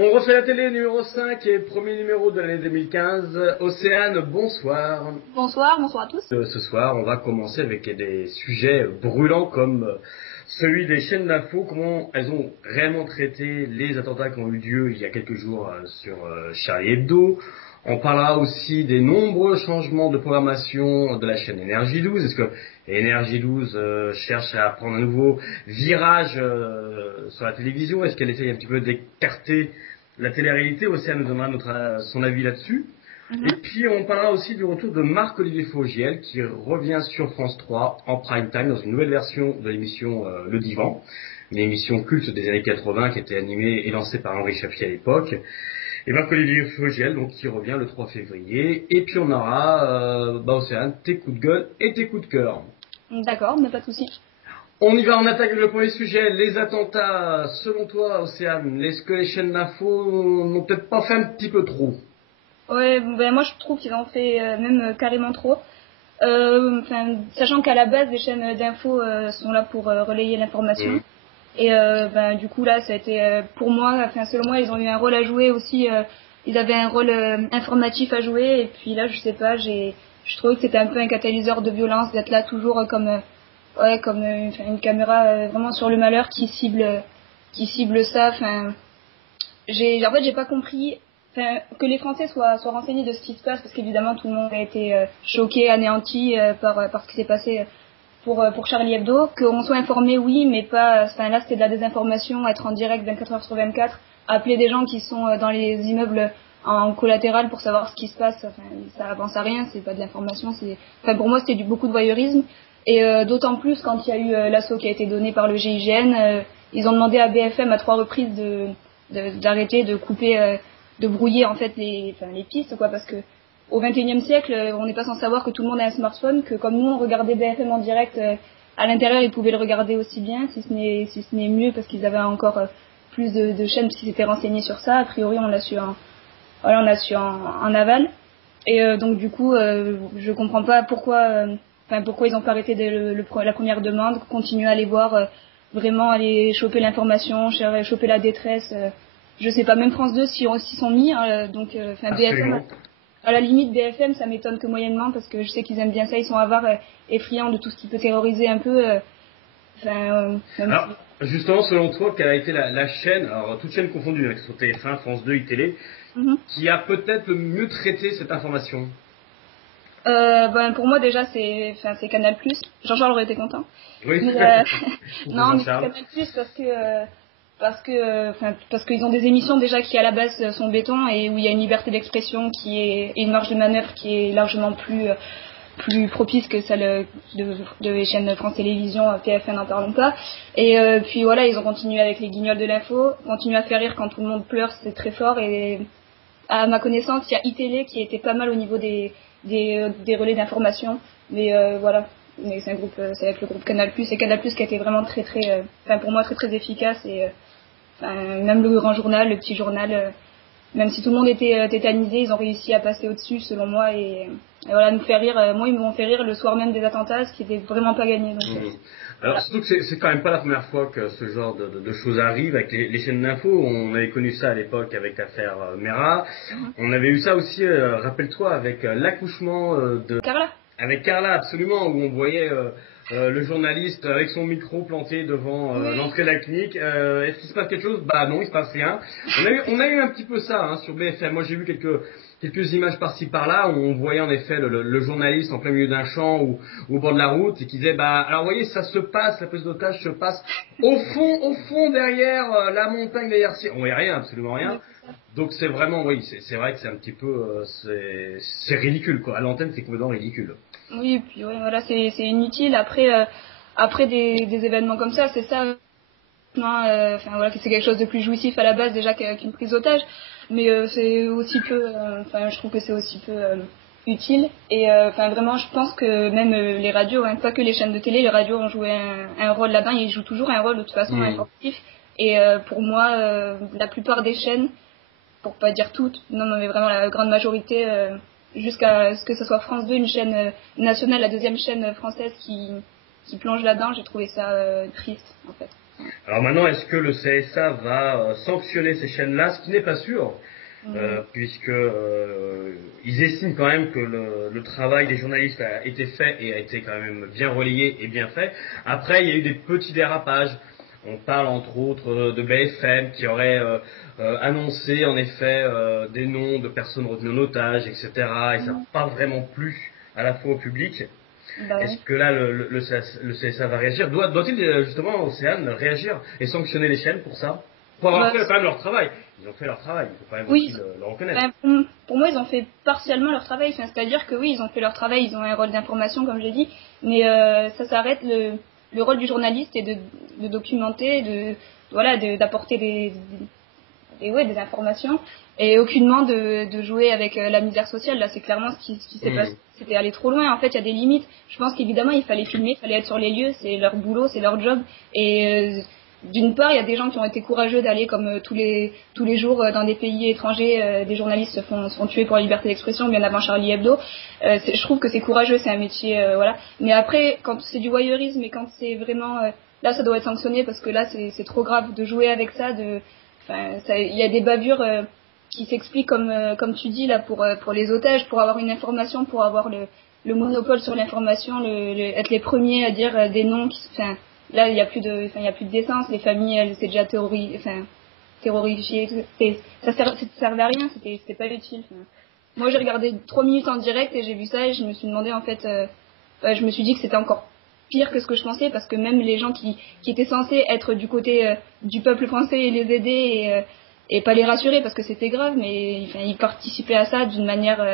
On refait la télé numéro 5 et premier numéro de l'année 2015. Océane, bonsoir. Bonsoir, bonsoir à tous. Ce soir, on va commencer avec des sujets brûlants comme celui des chaînes d'info, comment elles ont réellement traité les attentats qui ont eu lieu il y a quelques jours sur Charlie Hebdo. On parlera aussi des nombreux changements de programmation de la chaîne Énergie 12. Est-ce que Énergie 12 cherche à prendre un nouveau virage sur la télévision? Est-ce qu'elle essaye un petit peu d'écarter la télé-réalité? Océane nous donnera son avis là-dessus. Et puis on parlera aussi du retour de Marc-Olivier Fogiel qui revient sur France 3 en prime time dans une nouvelle version de l'émission Le Divan, une émission culte des années 80 qui était animée et lancée par Henri Chafier à l'époque. Et Marc-Olivier Fogiel donc qui revient le 3 février. Et puis on aura Océane, tes coups de gueule et tes coups de cœur. D'accord, mais pas de souci. On y va, on attaque le premier sujet, les attentats. Selon toi, Océane, est-ce que les chaînes d'info n'ont peut-être pas fait un petit peu trop? Ouais, ben moi je trouve qu'ils en ont fait même carrément trop. Sachant qu'à la base, les chaînes d'info sont là pour relayer l'information. Et du coup là, ça a été pour moi, selon moi, ils ont eu un rôle à jouer aussi. Ils avaient un rôle informatif à jouer. Et puis là, je sais pas, je trouvais que c'était un peu un catalyseur de violence d'être là toujours comme une caméra vraiment sur le malheur qui cible ça. En fait, j'ai pas compris. Que les Français soient renseignés de ce qui se passe, parce qu'évidemment tout le monde a été choqué, anéanti par ce qui s'est passé pour Charlie Hebdo, qu'on soit informé, oui, mais pas. Là, c'était de la désinformation, être en direct 24 heures sur 24, appeler des gens qui sont dans les immeubles en collatéral pour savoir ce qui se passe. Ça avance à rien, c'est pas de l'information. Pour moi, c'était beaucoup de voyeurisme, et d'autant plus quand il y a eu l'assaut qui a été donné par le GIGN. Ils ont demandé à BFM à 3 reprises d'arrêter, de couper. De brouiller en fait les pistes, quoi, parce que au XXIe siècle, on n'est pas sans savoir que tout le monde a un smartphone, que comme nous on regardait BFM en direct, à l'intérieur ils pouvaient le regarder aussi bien, si ce n'est mieux, parce qu'ils avaient encore plus de chaînes, parce qu'ils s'étaient renseignés sur ça. A priori on l'a su en aval, et donc du coup je comprends pas pourquoi ils ont pas arrêté dès la première demande, continuer à aller voir, vraiment aller choper l'information, choper la détresse. Je sais pas, même France 2 s'y sont mis, BFM, à la limite BFM ça m'étonne que moyennement, parce que je sais qu'ils aiment bien ça, ils sont avares et friands de tout ce qui peut terroriser un peu. Alors, justement, selon toi, quelle a été la chaîne, alors toute chaîne confondue, avec sur TF1, France 2, iTélé, qui a peut-être le mieux traité cette information? Pour moi déjà c'est Canal+. Jean-Charles aurait été content. Oui. Non, mais c'est Canal+, parce qu'ils ont des émissions déjà qui à la base sont béton, et où il y a une liberté d'expression et une marge de manœuvre qui est largement plus propice que celle de les chaînes France Télévisions, TF1 n'en parlons pas. Et puis voilà, ils ont continué avec les guignols de l'info, continué à faire rire quand tout le monde pleure, c'est très fort. Et à ma connaissance, il y a iTélé qui était pas mal au niveau des relais d'information, mais voilà. Mais c'est avec le groupe Canal+, et Canal+, qui a été vraiment très très, pour moi très très efficace, et même le grand journal, le petit journal, même si tout le monde était tétanisé, ils ont réussi à passer au-dessus selon moi, et voilà, nous faire rire. Moi ils m'ont fait rire le soir même des attentats, ce qui était vraiment pas gagné. Donc, Alors voilà. Surtout que c'est quand même pas la première fois que ce genre de choses arrive avec les chaînes d'info. On avait connu ça à l'époque avec l'affaire Mera. On avait eu ça aussi, rappelle-toi, avec l'accouchement de Carla. Avec Carla, absolument, où on voyait le journaliste avec son micro planté devant l'entrée de la clinique. Est-ce qu'il se passe quelque chose? Bah non, il se passe rien. On a eu un petit peu ça sur BFM. Moi, j'ai vu quelques images par-ci par-là où on voyait en effet le journaliste en plein milieu d'un champ ou au bord de la route, et qui disait alors vous voyez, ça se passe, la prise d'otage se passe au fond derrière la montagne derrière. On voyait rien, absolument rien. Donc c'est vraiment, oui, c'est vrai que c'est un petit peu, c'est ridicule, quoi. À l'antenne, c'est complètement ridicule. Oui, et puis voilà, c'est inutile. Après des événements comme ça, c'est ça. C'est quelque chose de plus jouissif à la base déjà qu'une prise d'otage, mais c'est aussi peu. Je trouve que c'est aussi peu utile. Et vraiment, je pense que même les radios, pas que les chaînes de télé, les radios ont joué un rôle là-dedans. Ils jouent toujours un rôle de toute façon informatif. Et pour moi, la plupart des chaînes, pour pas dire toutes, non mais vraiment la grande majorité, jusqu'à ce que ce soit France 2, une chaîne nationale, la deuxième chaîne française qui plonge là-dedans, j'ai trouvé ça triste en fait. Alors maintenant, est-ce que le CSA va sanctionner ces chaînes-là? Ce qui n'est pas sûr, puisque ils estiment quand même que le travail des journalistes a été fait et a été quand même bien relayé et bien fait. Après, il y a eu des petits dérapages. On parle entre autres de BFM qui aurait annoncé en effet des noms de personnes retenues en otage, etc. Et ça n'a pas vraiment plu à la fois au public. Bah Est-ce ouais. que là le CSA va réagir? Doit-il justement, Océane, réagir et sanctionner les chaînes pour ça? Pour avoir Bah, fait quand même leur travail. Ils ont fait leur travail, il faut quand même aussi oui, le reconnaître. ben, pour moi, ils ont fait partiellement leur travail. Enfin, c'est-à-dire que oui, ils ont fait leur travail, ils ont un rôle d'information, comme j'ai dit, mais ça s'arrête. Le rôle du journaliste est de documenter, d'apporter ouais, des informations, et aucunement de jouer avec la misère sociale. Là, c'est clairement ce qui s'est passé. C'était aller trop loin. En fait, il y a des limites. Je pense qu'évidemment, il fallait filmer, il fallait être sur les lieux. C'est leur boulot, c'est leur job. Et d'une part, il y a des gens qui ont été courageux d'aller comme tous les jours dans des pays étrangers, des journalistes se font tuer pour la liberté d'expression bien avant Charlie Hebdo. Je trouve que c'est courageux, c'est un métier, voilà. Mais après, quand c'est du voyeurisme et quand c'est vraiment là, ça doit être sanctionné parce que là, c'est trop grave de jouer avec ça. Enfin, il y a des bavures qui s'expliquent comme tu dis là pour les otages, pour avoir une information, pour avoir le monopole sur l'information, être les premiers à dire des noms qui, enfin. Là, il y a plus de décence. Les familles, elles étaient déjà terrorisées. Ça servait à rien. C'était pas utile. Enfin, moi, j'ai regardé 3 minutes en direct et j'ai vu ça et je me suis demandé en fait, je me suis dit que c'était encore pire que ce que je pensais parce que même les gens qui étaient censés être du côté du peuple français et les aider et pas les rassurer parce que c'était grave, mais enfin, ils participaient à ça d'une manière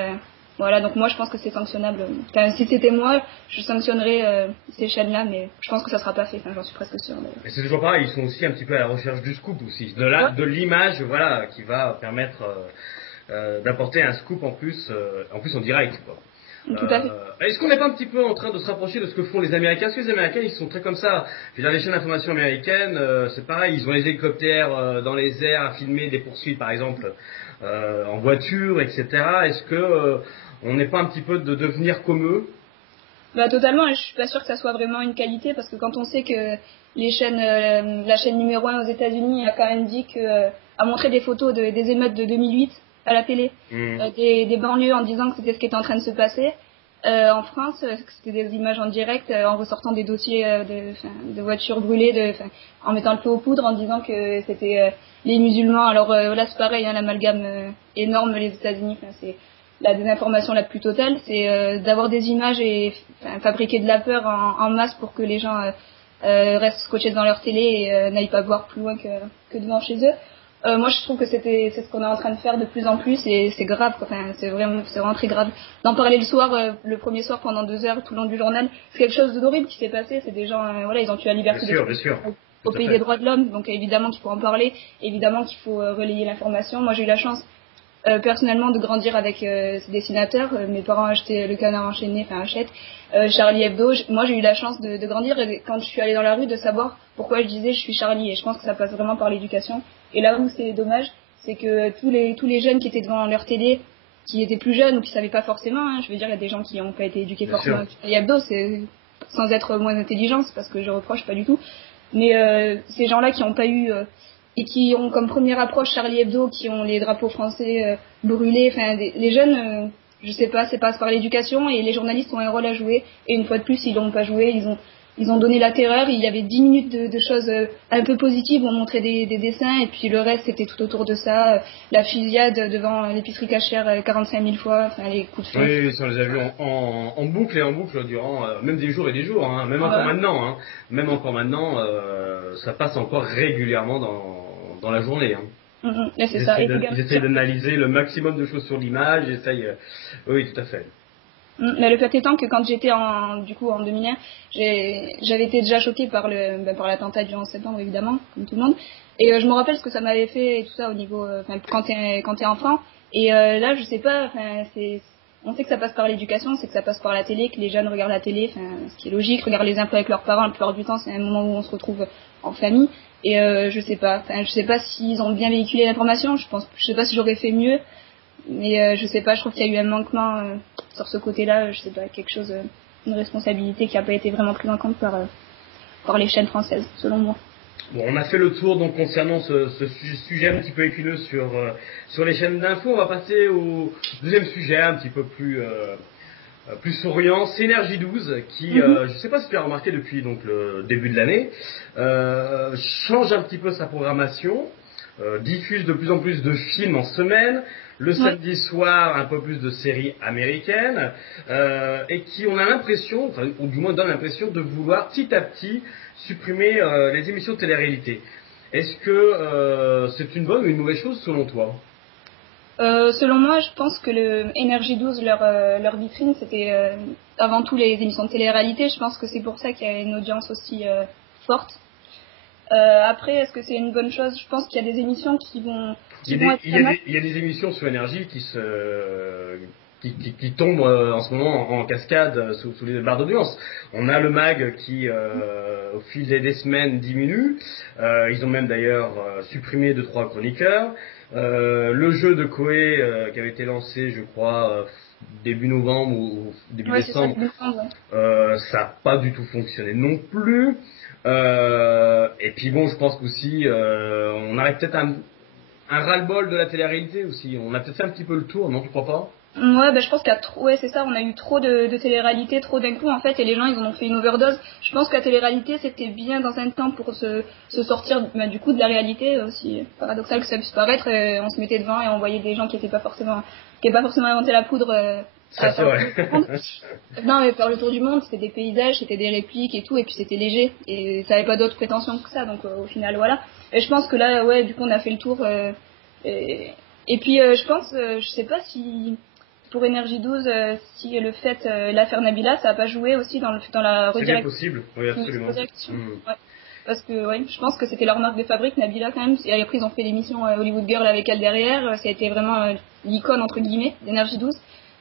voilà, donc moi je pense que c'est sanctionnable. Enfin, si c'était moi, je sanctionnerais ces chaînes-là, mais je pense que ça sera pas fait. Enfin, j'en suis presque sûre. Et c'est toujours pareil, ils sont aussi un petit peu à la recherche du scoop aussi, Ouais. de l'image, voilà, qui va permettre d'apporter un scoop en plus en direct, quoi. Tout à fait. Est-ce qu'on n'est pas un petit peu en train de se rapprocher de ce que font les Américains? Parce que les Américains, ils sont très comme ça. Je veux dire, les chaînes d'information américaines, c'est pareil, ils ont les hélicoptères dans les airs à filmer des poursuites, par exemple, en voiture, etc. Est-ce que on n'est pas un petit peu de devenir comme eux? Bah totalement, et je suis pas sûre que ça soit vraiment une qualité parce que quand on sait que la chaîne numéro 1 aux États-Unis a quand même dit a montré des photos des émeutes de 2008 à la télé, des banlieues en disant que c'était ce qui était en train de se passer. En France, que c'était des images en direct en ressortant des dossiers de voitures brûlées, en mettant le feu aux poudres, en disant que c'était les musulmans. Alors là, c'est pareil, hein, l'amalgame énorme les États-Unis. C'est la désinformation la plus totale, c'est d'avoir des images et fabriquer de la peur en masse pour que les gens restent scotchés devant leur télé et n'aillent pas voir plus loin que devant chez eux. Moi, je trouve que c'est ce qu'on est en train de faire de plus en plus et c'est grave. Enfin, c'est vraiment très grave. D'en parler le soir, le premier soir pendant 2 heures tout le long du journal, c'est quelque chose d'horrible qui s'est passé. C'est des gens, voilà, ils ont tué la liberté Bien sûr. au pays des droits de l'homme, donc évidemment qu'il faut en parler, évidemment qu'il faut relayer l'information. Moi, j'ai eu la chance personnellement de grandir avec ces dessinateurs. Mes parents achetaient Le Canard enchaîné, enfin achètent Charlie Hebdo. Moi, j'ai eu la chance de grandir et quand je suis allée dans la rue de savoir pourquoi je disais je suis Charlie. Et je pense que ça passe vraiment par l'éducation. Et là où c'est dommage, c'est que tous les jeunes qui étaient devant leur télé, qui étaient plus jeunes ou qui savaient pas forcément, hein, je veux dire, il y a des gens qui n'ont pas été éduqués forcément avec Charlie Hebdo, c'est sans être moins intelligents, c'est parce que je reproche pas du tout. Mais ces gens-là qui n'ont pas eu et qui ont comme première approche Charlie Hebdo, qui ont les drapeaux français brûlés, enfin les jeunes, je sais pas, c'est passe par l'éducation et les journalistes ont un rôle à jouer. Et une fois de plus, ils l'ont pas joué, ils ont donné la terreur. Il y avait 10 minutes de choses un peu positives, on montrait des dessins et puis le reste c'était tout autour de ça, la fusillade devant l'épicerie cachère 45 000 fois, enfin les coups de feu. Oui, ça on les a vus en boucle et en boucle durant même des jours et des jours, hein, même encore maintenant, hein, même encore maintenant, ça passe encore régulièrement dans la journée. Hein. C'est ça. Ils essayent d'analyser le maximum de choses sur l'image, ils essayent, oui, tout à fait. Mais le fait étant que quand j'étais en 2001, j'avais été déjà choquée par l'attentat du 11 septembre évidemment, comme tout le monde. Et je me rappelle ce que ça m'avait fait et tout ça au niveau, quand t'es enfant. Et là, je sais pas, on sait que ça passe par l'éducation, on sait que ça passe par la télé, que les jeunes regardent la télé, ce qui est logique, regardent les infos avec leurs parents, la plupart du temps, c'est un moment où on se retrouve en famille. Et je sais pas s'ils ont bien véhiculé l'information, je sais pas si j'aurais fait mieux. Mais je sais pas, je trouve qu'il y a eu un manquement sur ce côté-là, je sais pas, quelque chose, une responsabilité qui a pas été vraiment prise en compte par les chaînes françaises, selon moi. Bon, on a fait le tour donc concernant ce sujet un petit peu épineux sur les chaînes d'infos. On va passer au deuxième sujet un petit peu plus souriant, c'est Énergie 12 qui, je ne sais pas si tu as remarqué depuis donc le début de l'année, change un petit peu sa programmation, diffuse de plus en plus de films en semaine, le samedi soir un peu plus de séries américaines, et qui on a l'impression, enfin, ou du moins donne l'impression de vouloir petit à petit supprimer les émissions de télé-réalité. Est-ce que c'est une bonne ou une mauvaise chose selon toi? Selon moi, je pense que le Énergie 12, leur vitrine, c'était avant tout les émissions de télé-réalité. Je pense que c'est pour ça qu'il y a une audience aussi forte. Après, est-ce que c'est une bonne chose? Je pense qu'il y a des émissions qui vont être il y a des émissions sur Énergie qui tombent en ce moment en cascade sous les barres d'audience. On a le MAG qui, au fil des semaines, diminue. Ils ont même d'ailleurs supprimé 2-3 chroniqueurs. Le jeu de Koé qui avait été lancé, je crois, début novembre ou début décembre, ça n'a pas du tout fonctionné non plus. Et puis bon, je pense qu'aussi, on aurait peut-être un ras-le-bol de la télé-réalité aussi. On a peut-être fait un petit peu le tour, non, tu crois pas? Ouais, bah, je pense qu'il y a trop, ouais, c'est ça, on a eu trop de télé-réalité, trop d'un coup, en fait, et les gens, ils en ont fait une overdose. Je pense que la télé-réalité, c'était bien dans un temps pour se sortir, bah, du coup, de la réalité, aussi paradoxal que ça puisse paraître, on se mettait devant et on voyait des gens qui n'avaient pas forcément inventé la poudre, ça c'est vrai. Non, mais faire le tour du monde, c'était des paysages, c'était des répliques et tout, et puis c'était léger, et ça avait pas d'autres prétentions que ça, donc au final, voilà. Et je pense que là, ouais, du coup, on a fait le tour, et puis, je pense, je sais pas si, pour Énergie 12, si le fait, l'affaire Nabila, ça a pas joué aussi dans la redirection. C'est bien possible, oui, absolument. Ouais. Parce que, ouais, je pense que c'était leur marque de fabrique, Nabila, quand même. Et après, ils ont fait l'émission Hollywood Girl avec elle derrière. Ça a été vraiment l'icône, entre guillemets, d'Énergie 12.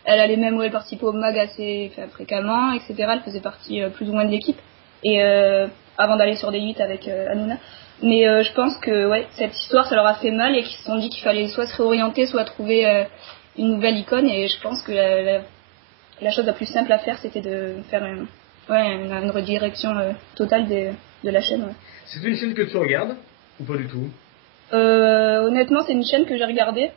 Elle allait même, elle participait au mag assez fréquemment, etc. Elle faisait partie plus ou moins de l'équipe. Et avant d'aller sur des 8 avec Hanouna. Mais je pense que, ouais, cette histoire, ça leur a fait mal et qu'ils se sont dit qu'il fallait soit se réorienter, soit trouver une nouvelle icône. Et je pense que la chose la plus simple à faire, c'était de faire une redirection totale de la chaîne. Ouais. C'est une chaîne que tu regardes ou pas du tout? Honnêtement, c'est une chaîne que j'ai regardée.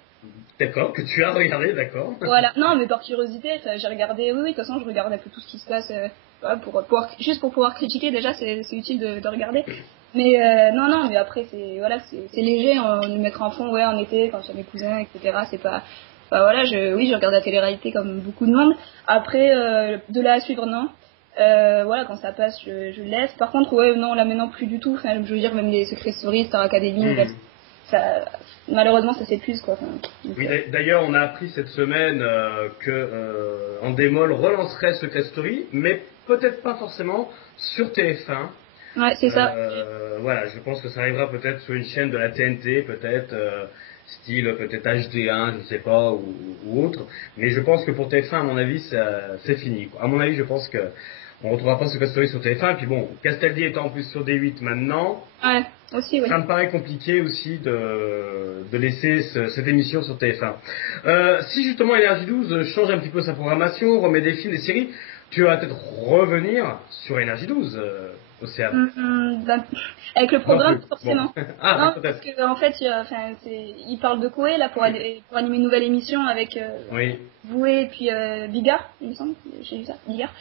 D'accord, que tu as regardé, d'accord. Voilà, non, mais par curiosité, j'ai regardé, oui, de toute façon, je regarde un peu tout ce qui se passe, juste pour pouvoir critiquer, déjà, c'est utile de regarder. Mais non, mais après, c'est léger, on le mettra en fond, ouais, en été, quand il y a mes cousins, etc. C'est pas. Enfin, voilà, je regarde la télé-réalité comme beaucoup de monde. Après, de là à suivre, non. Voilà, quand ça passe, je laisse. Par contre, ouais, non, là maintenant plus du tout. Enfin, je veux dire, même les Secret Stories, Star Academy, ça, malheureusement, ça s'épuise, quoi. Enfin, oui, d'ailleurs, on a appris cette semaine que Endemol relancerait Secret Story, mais peut-être pas forcément sur TF1. Ouais, c'est ça. Voilà, je pense que ça arrivera peut-être sur une chaîne de la TNT, peut-être style peut-être HD1, je ne sais pas, ou autre. Mais je pense que pour TF1, à mon avis, c'est fini, quoi. À mon avis, je pense que on retrouvera pas Secret Story sur TF1. Et puis bon, Castaldi étant en plus sur D8 maintenant. Ouais. Aussi, oui. Ça me paraît compliqué aussi de laisser cette émission sur TF1. Si justement Énergie 12 change un petit peu sa programmation, remet des films, des séries, tu vas peut-être revenir sur Énergie 12, Océane. Avec le programme, non, forcément. Bon. Non, parce que en fait, il parle de Koé là pour animer une nouvelle émission avec Voué et puis Bigard, il me semble. J'ai vu ça, Bigard.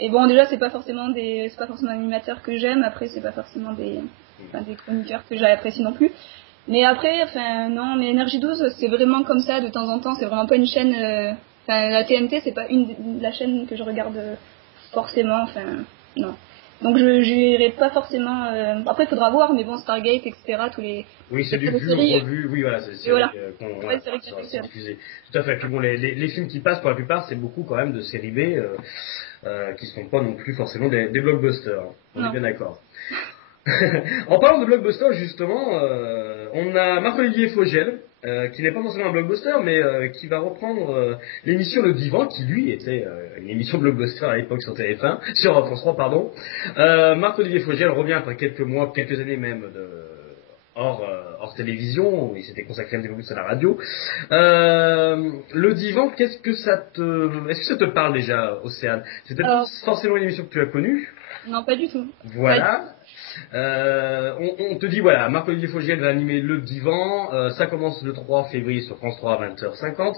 Et bon, déjà, c'est pas forcément des animateurs que j'aime. Après, c'est pas forcément des chroniqueurs que j'apprécie non plus. Mais après, non, mais Énergie 12, c'est vraiment comme ça de temps en temps. C'est vraiment pas une chaîne. La TNT, c'est pas la chaîne que je regarde forcément. Non. Donc je n'irai pas forcément. Après, il faudra voir, mais bon, Stargate, etc. Tous les. Oui, c'est du vu, revu. Oui, voilà, c'est voilà. C'est diffusé. Tout à fait. Puis bon, les films qui passent pour la plupart, c'est beaucoup quand même de série B. Qui ne sont pas non plus forcément des blockbusters. On est bien d'accord. En parlant de blockbusters, justement, on a Marc-Olivier Fogel, qui n'est pas forcément un blockbuster, mais qui va reprendre l'émission Le Divan, qui lui était une émission blockbuster à l'époque sur TF1, sur France 3, pardon. Marc-Olivier Fogel revient après quelques mois, quelques années même hors télévision, il s'était consacré un petit peu plus à la radio. Le Divan, est-ce que ça te parle déjà, Océane? C'est peut-être forcément une émission que tu as connue. Non, pas du tout. Voilà. On te dit, voilà, Marc-Olivier Fogiel va animer Le Divan. Ça commence le 3 février sur France 3 à 20h50.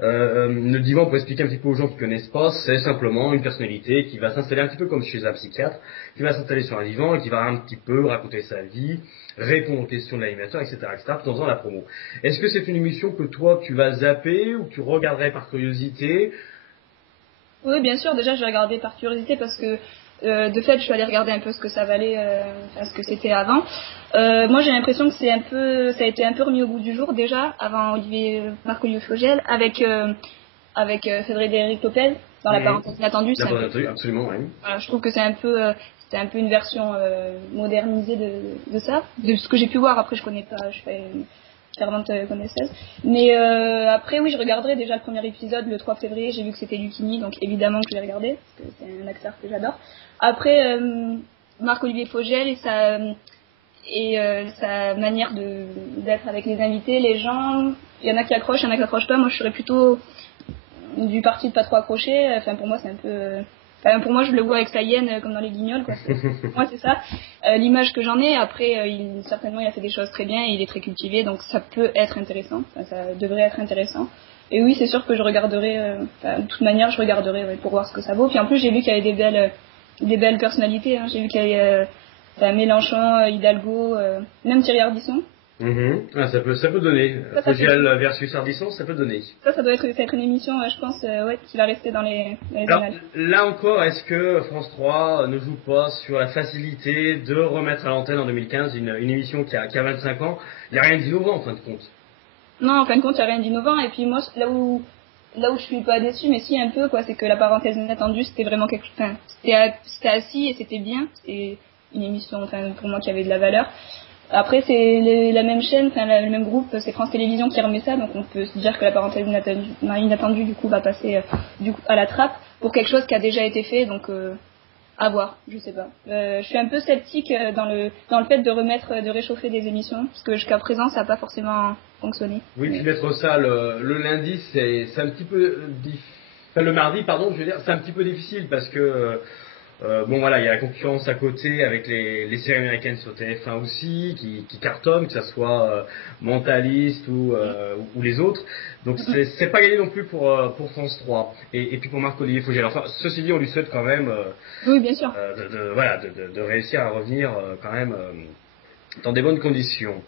Le divan, pour expliquer un petit peu aux gens qui connaissent pas, c'est simplement une personnalité qui va s'installer un petit peu comme chez un psychiatre, qui va s'installer sur un divan et qui va un petit peu raconter sa vie, répondre aux questions de l'animateur, etc., tout en faisant la promo. Est-ce que c'est une émission que toi tu vas zapper ou que tu regarderais par curiosité? Oui, bien sûr. Déjà, je vais regarder par curiosité parce que de fait, je suis allée regarder un peu ce que ça valait, ce que c'était avant. Moi, j'ai l'impression que ça a été un peu remis au goût du jour déjà avant Marc-Olivier Fogiel avec Frédéric Lopez dans La parenthèse inattendue. La parenthèse, absolument, oui. Voilà, je trouve que c'était un peu une version modernisée de ça, de ce que j'ai pu voir. Après, je connais pas, je fais une fervente connaisseuse. Mais après, oui, je regarderai déjà le premier épisode le 3 février. J'ai vu que c'était Lucchini, donc évidemment que je vais regarder, parce que c'est un acteur que j'adore. Après, Marc-Olivier Fogiel et sa manière d'être avec les invités, les gens, il y en a qui accrochent, il y en a qui accrochent pas. Moi, je serais plutôt du parti de pas trop accrocher. Enfin, pour moi, c'est un peu... pour moi, je le vois avec sa hyène comme dans Les Guignols, quoi. Pour moi, c'est ça. L'image que j'en ai. Après, certainement, il a fait des choses très bien et il est très cultivé, donc ça peut être intéressant. Enfin, ça devrait être intéressant. Et oui, c'est sûr que je regarderai. De toute manière, je regarderai pour voir ce que ça vaut. Puis en plus, j'ai vu qu'il y avait des belles personnalités. Hein. J'ai vu qu'il y avait Mélenchon, Hidalgo, même Thierry Ardisson. Ah, ça peut donner. Fogiel versus Ardisson, ça peut donner. Ça doit être une émission, je pense, qui va rester dans les annales. Là encore, est-ce que France 3 ne joue pas sur la facilité de remettre à l'antenne en 2015 une émission qui a 25 ans? Il n'y a rien d'innovant en fin de compte. Non, en fin de compte, il n'y a rien d'innovant. Et puis moi, là où je suis pas déçue, mais si un peu, quoi, c'est que La parenthèse inattendue, c'était vraiment quelque chose. Enfin, c'était assis et c'était bien. C'était une émission, pour moi, qui avait de la valeur. Après, c'est la même chaîne, le même groupe, c'est France Télévisions qui remet ça, donc on peut se dire que La parenthèse inattendue, du coup, va passer à la trappe pour quelque chose qui a déjà été fait, donc à voir, je sais pas. Je suis un peu sceptique dans le fait de réchauffer des émissions, parce que jusqu'à présent, ça n'a pas forcément fonctionné. Oui, puis mettre ça le lundi, c'est un petit peu le mardi, pardon, je veux dire, c'est un petit peu difficile parce que bon voilà, il y a la concurrence à côté avec les séries américaines sur TF1 aussi qui cartonnent, que ça soit Mentaliste ou les autres. Donc c'est pas gagné non plus pour France 3 et puis pour Marc-Olivier Fogiel. Enfin, ceci dit, on lui souhaite quand même oui, bien sûr. de réussir à revenir quand même dans des bonnes conditions.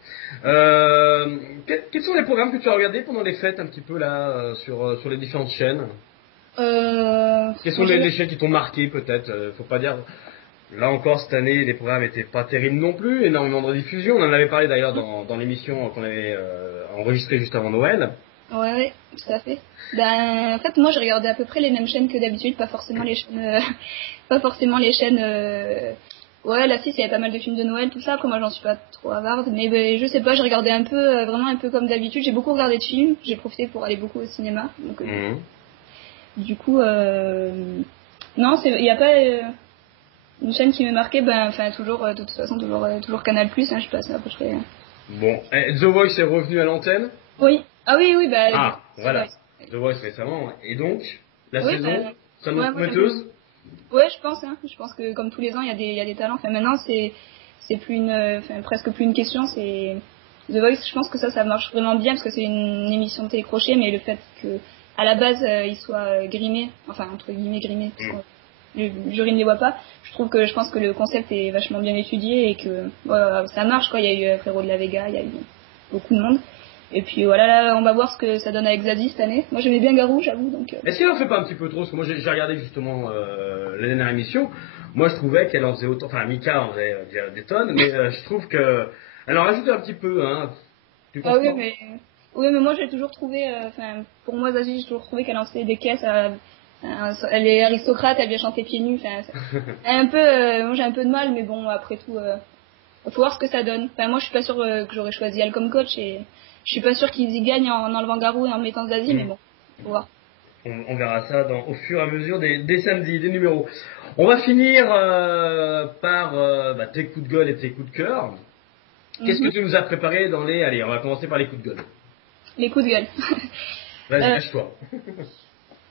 Quels sont les programmes que tu as regardés pendant les fêtes un petit peu là sur les différentes chaînes? Quelles sont les chaînes qui t'ont marqué peut-être? Faut pas dire. Là encore cette année les programmes étaient pas terribles non plus, énormément de rediffusions. On en avait parlé d'ailleurs dans l'émission qu'on avait enregistrée juste avant Noël. Ouais, tout à fait. En fait, moi, j'ai regardé à peu près les mêmes chaînes que d'habitude, pas forcément les chaînes. Ouais, là, si, il y avait pas mal de films de Noël, tout ça. Après, moi, j'en suis pas trop avarde, mais je sais pas, j'ai regardé un peu, vraiment un peu comme d'habitude. J'ai beaucoup regardé de films. J'ai profité pour aller beaucoup au cinéma. Donc, du coup, non, il y a pas une chaîne qui m'a marqué. Toujours, de toute façon, toujours Canal+. Je sais pas, c'est à peu près. Bon, The Voice est revenu à l'antenne. Oui. Ah oui, voilà. The Voice récemment. Et donc, la saison, ça nous prometteuse. Ouais, je pense. Je pense que comme tous les ans, il y a des talents. Enfin, maintenant, c'est plus presque plus une question. C'est The Voice. Je pense que ça marche vraiment bien parce que c'est une émission de télécrochet, mais le fait que à la base il soit grimé, enfin entre guillemets grimé, parce que le jury ne les voit pas. Je pense que le concept est vachement bien étudié et que ça marche quoi. Il y a eu Frérot de la Vega, il y a eu beaucoup de monde. Et puis voilà, là, on va voir ce que ça donne avec Zazie cette année. Moi j'aimais bien Garou, j'avoue. Donc. Est-ce qu'elle en fait pas un petit peu trop? Parce que moi j'ai regardé justement la dernière émission. Moi je trouvais qu'elle en faisait autant. Enfin Mika en faisait des tonnes, mais je trouve que elle en rajoutait un petit peu. Hein. Tu penses pas? Oui, mais moi j'ai toujours trouvé. Pour moi Zazie, j'ai toujours trouvé qu'elle en faisait des caisses. Elle est aristocrate, elle vient chanter pieds nus. Moi j'ai un peu de mal, mais bon après tout, faut voir ce que ça donne. Moi je suis pas sûre que j'aurais choisi elle comme coach et je suis pas sûre qu'ils y gagnent en enlevant Garou et en mettant Zazie, mais bon, faut voir. On verra ça au fur et à mesure des samedis, des numéros. On va finir par tes coups de gueule et tes coups de cœur. Qu'est-ce que tu nous as préparé dans les... Allez, on va commencer par les coups de gueule. Les coups de gueule. Vas-y, lâche-toi.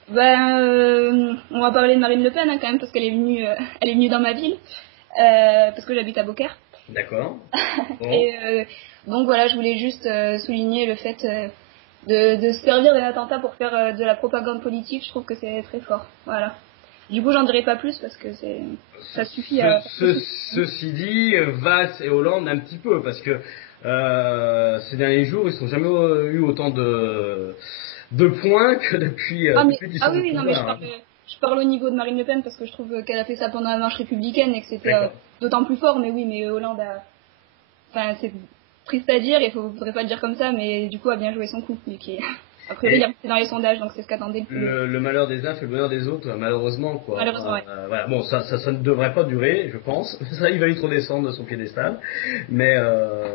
On va parler de Marine Le Pen, hein, quand même, parce qu'elle elle est venue dans ma ville, parce que j'habite à Beaucaire. D'accord. Bon. Et donc voilà, je voulais juste souligner le fait de se servir d'un attentat pour faire de la propagande politique. Je trouve que c'est très fort. Voilà. Du coup, j'en dirai pas plus parce que ça suffit à... Ceci dit, Valls et Hollande un petit peu, parce que ces derniers jours, ils n'ont jamais eu autant de points que depuis qu'ils sont au oui, non, mais je parle au niveau de Marine Le Pen parce que je trouve qu'elle a fait ça pendant la marche républicaine et que c'était d'autant plus fort. Mais oui, mais Hollande Enfin, c'est triste à dire, il faudrait pas le dire comme ça, mais du coup a bien joué son coup, vu qu'il après il est resté dans les sondages, donc c'est ce qu'attendait le plus. Le malheur des uns fait le bonheur des autres, malheureusement, quoi. Malheureusement, ouais. Voilà. Bon, ça ne devrait pas durer, je pense. Ça, il va vite redescendre de son piédestal. Mais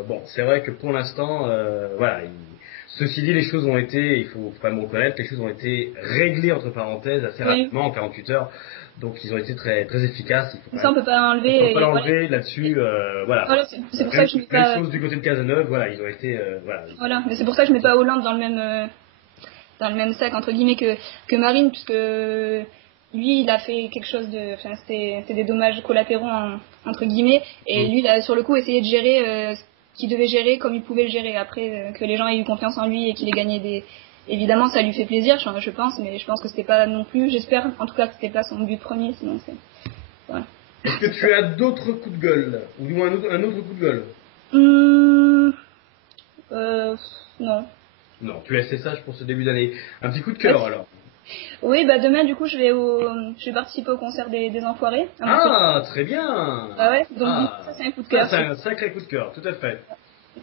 bon, c'est vrai que pour l'instant, voilà. Ceci dit, les choses ont été, il faut quand même reconnaître, les choses ont été réglées entre parenthèses assez rapidement, en 48 heures. Donc ils ont été très très efficaces. Ça on peut pas enlever. On peut pas l'enlever là-dessus, voilà. Voilà, c'est pour ça que je mets pas. Même chose du côté de Cazeneuve, voilà, ils ont été, voilà. Voilà, mais c'est pour ça que je mets pas Hollande dans le même sac entre guillemets que Marine, puisque lui il a fait quelque chose de, enfin c'était des dommages collatéraux entre guillemets, et lui il a sur le coup essayé de gérer ce qu'il devait gérer comme il pouvait le gérer. Après que les gens aient eu confiance en lui et qu'il ait gagné évidemment ça lui fait plaisir, je pense, mais je pense que c'était pas non plus, j'espère en tout cas que c'était pas son but premier, sinon c'est voilà. Est-ce que tu as d'autres coups de gueule, ou du moins un autre coup de gueule? Non. Non, tu es assez sage pour ce début d'année. Un petit coup de cœur alors. Oui, demain du coup je vais participer au concert des Enfoirés. Ah, très bien. Ah ouais, donc ça c'est un coup de cœur. C'est un sacré coup de cœur, tout à fait.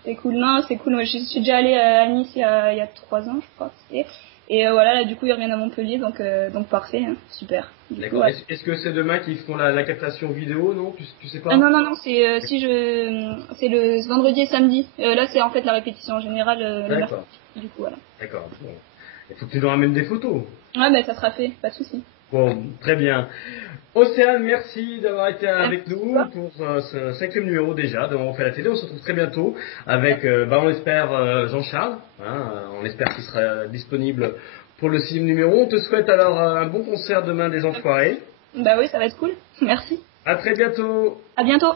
C'est cool, non, c'est cool. Moi, je suis déjà allée à Nice il y a 3 ans, je crois. Et voilà, là, du coup, ils reviennent à Montpellier, donc parfait, hein, super. D'accord. Ouais. Est-ce que c'est demain qu'ils font la captation vidéo, non, tu sais pas? Ah non, c'est c'est le vendredi et samedi. Là, c'est en fait la répétition générale. D'accord. Du coup, voilà. D'accord. Bon. Il faut que tu nous ramènes des photos. Ouais, ça sera fait, pas de souci. Bon, très bien. Océane, merci d'avoir été avec nous pour ce 5e numéro déjà de On fait la télé. On se retrouve très bientôt avec, on espère, Jean-Charles. On espère qu'il sera disponible pour le 6e numéro. On te souhaite alors un bon concert demain des Enfoirés. Bah oui, ça va être cool. Merci. À très bientôt. À bientôt.